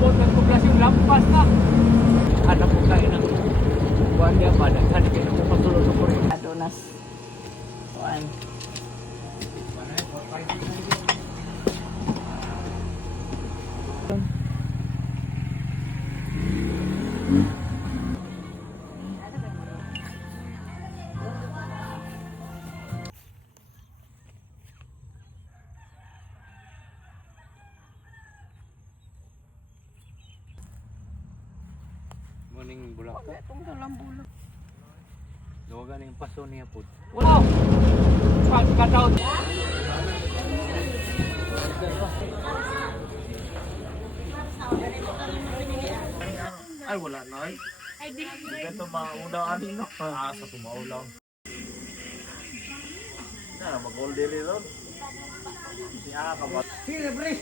abot ng poblasyon lampas na. Anak ko kayo ng buwan niya pa. Nagsabi kayo ng pasulod ng kurin. Adonas. Kuan. Morning bulak. Itong dalang bulak. Dawagan yung paso niya po. Wow! Pagkataon. Ay, wala na ay. Hindi ka maulaw anin no. Sa tumaulaw. Na, mag-all day ron. Si Aka ka ba? Sige, pre!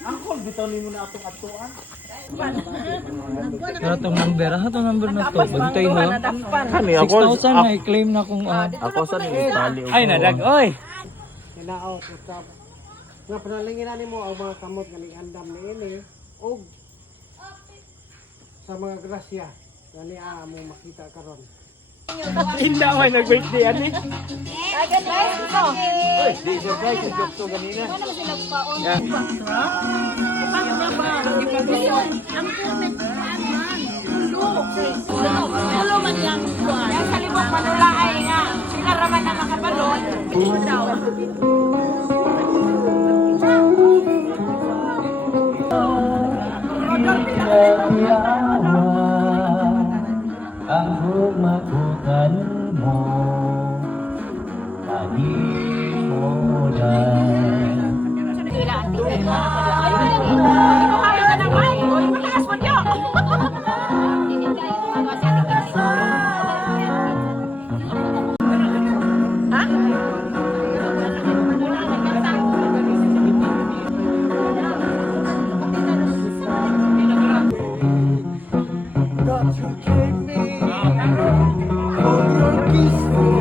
Angkol, bitaw ni mo na atong atuan. Pero itong number, itong number na to, bantay na. Kani 6,000 na i-claim na kung ako sa ni Itali. Ay, nadag, oy! Hinaot usap. Nga panalingin na mo ang mga kamot nga andam ni ini og sa mga grasya gani mo makita karon. Inda may nag-birthday ani. Ay, ganun ito. Oy, di surprise yung joke to ganina. Ano ba sila paon? Yeah. Paano na ba? Ang comment man. Tulo man lang kuan. Yan sa libong manula ay nga. Sila raman na makabalon. Daw. ang humakutan mo, pagi mo dahil. Sila ang tingin. Ay, ito kami ka ng ay. Uy, matakas mo niyo. Tingin kayo mga sa tingin. Ha? God you gave me all your peaceful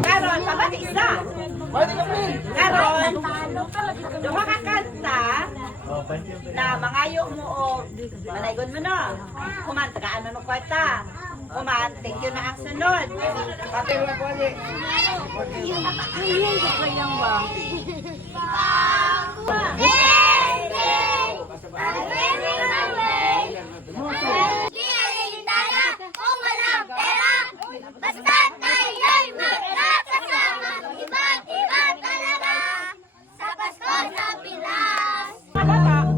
Karon, sabati isa. Karon, duha ka kanta na mangayo mo o manaygon mo no. Kuman, tagaan mo no kwarta. Kuman, thank you na ang sunod. Papel na po ni. Ayun, kayang ba? Basta tayo'y magkakasama, iba't iba talaga sa Pasko sa Pinas.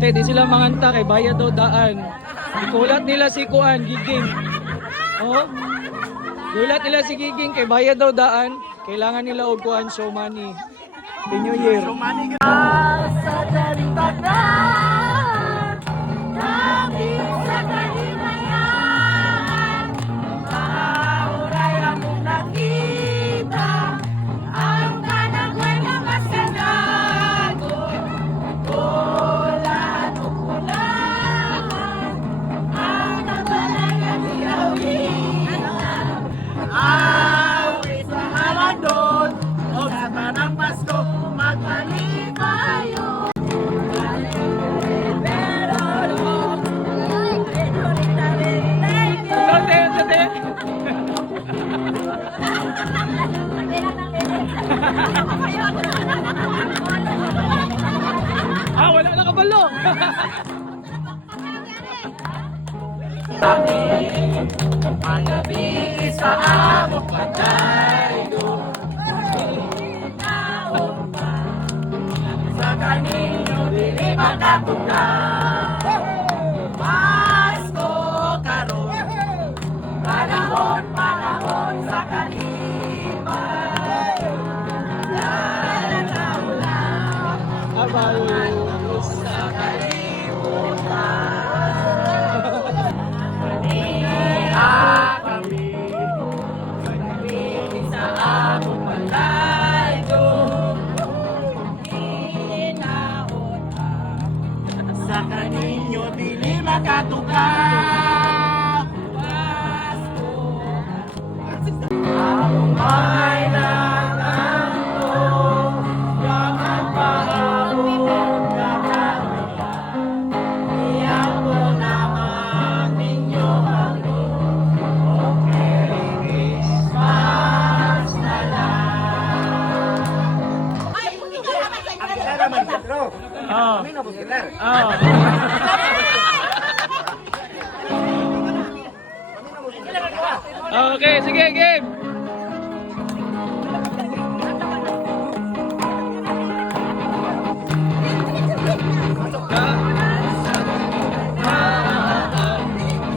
Te, di sila manganta kay bayad daw daan. Ikulat nila si Kuan, Giging. Oh? Gulat nila si Giging kay bayad daw daan. Kailangan nila og Kuan show money. Happy New Year. Sa daligtagan, namin sa kalimayan, mauray among nakita, ang kanagway na masanago, ulan o ulan, ang nabalayan iyawin, awit sa halandon, o sa tanang Pasko, magpalipayo. Tote, tote. Wala na kabalo. Sa amok patay sa kanino dili makabuka Pasko karon panahon panahon sa kalimay Abay. sa kalimutan niya kami sa amok patay kaninyo dili makatukaw. Ang may nakanto, yaman pahabot kakalian. Iyan ko naman ninyo ang Merry Christmas na lang. Okay, sige, game.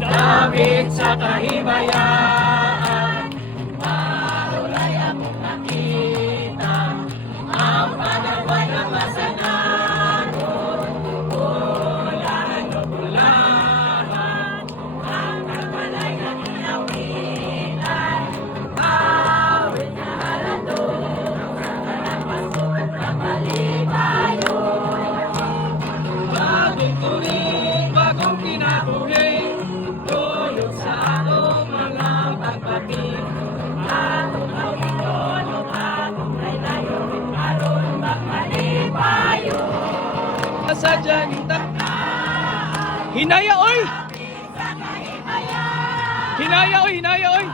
David sa kahibayaan, marulay akong nakita, ang panaway ng masanaron, ulan o bulahan, ang kamalay ng inawitan, awit na halandong, ang kakalang pasok na malibayo. Bagong turing, bagong pinatuloy, tulog sa atong mga pagpapit. Atong kawiton, o atong laylayo, aron magmalipayo. Sa janita, hinaya oy! Hinaya oy, hinaya oy!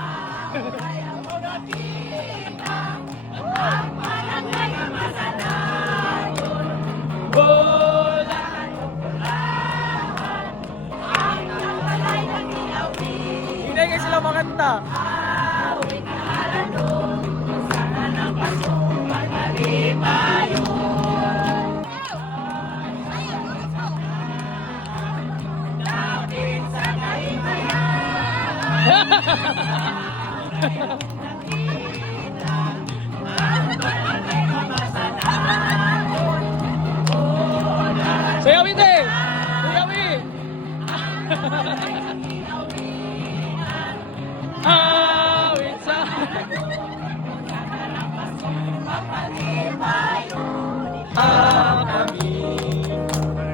Hinay kayo sila makanta. Sayawin din! Sayawin! Awit sa... kami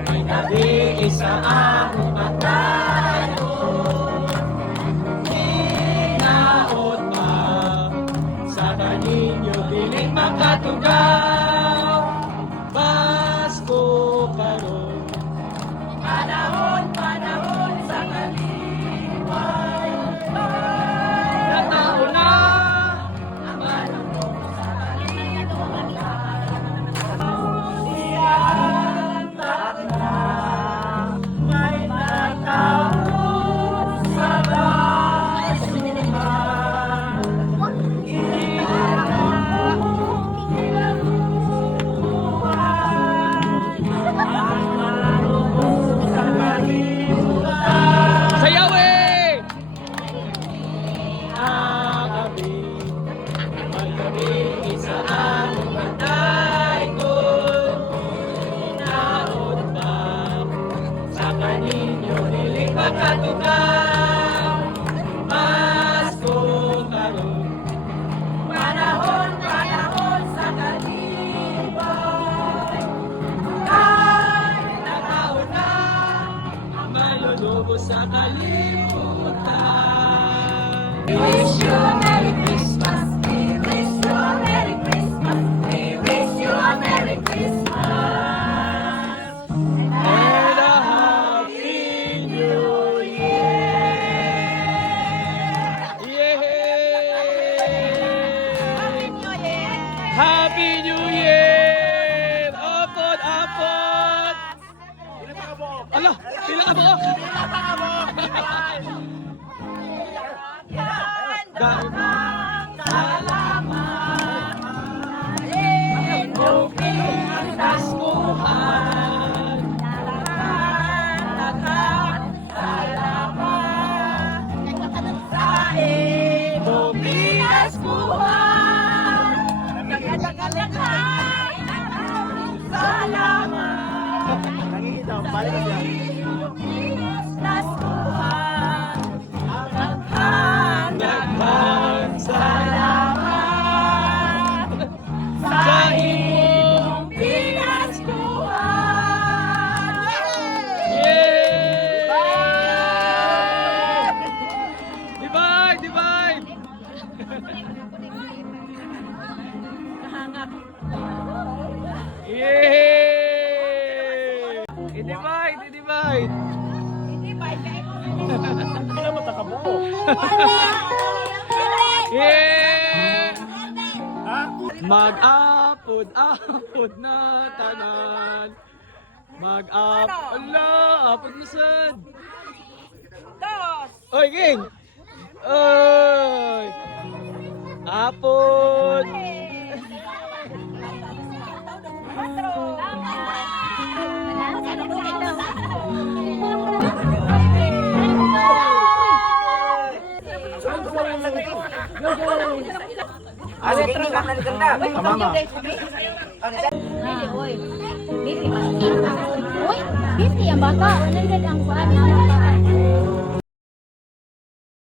ay nabigay sa among matalo. Hinaot pa sa kaninyo diling makatugaw. Pasko karon, panahon sa kalipay. Natao na ang manong sa kalipay. Siyan takna, may natao sa basuhan. Sayawe! Agabi, magabi sa among batay ko. Hinaot pa sa kaninyo diling makatukaw. Pasko karon, panahon sa kalipay. Ay, nataon na ang malulubo sa kalimutan. We wish you a Merry Christmas. We wish you a Merry Christmas. We wish you a Merry Christmas. And a Happy New Year. Yay! Happy New Year! Apot, apot! Ala, pila ka buok? Daghang salamat inyong pinaskuhan. Daghang salamat sa inyong pinaskuhan. Daghang salamat sa inyong pinaskuhan. I-divide, i-divide. Hindi naman takabuo. Yeah! Ha? Mag-apod na tanan. Apod na sad. Oy, ging! Oy! Apod! Mama. Uy, busy ang bata. 100 ang kuan.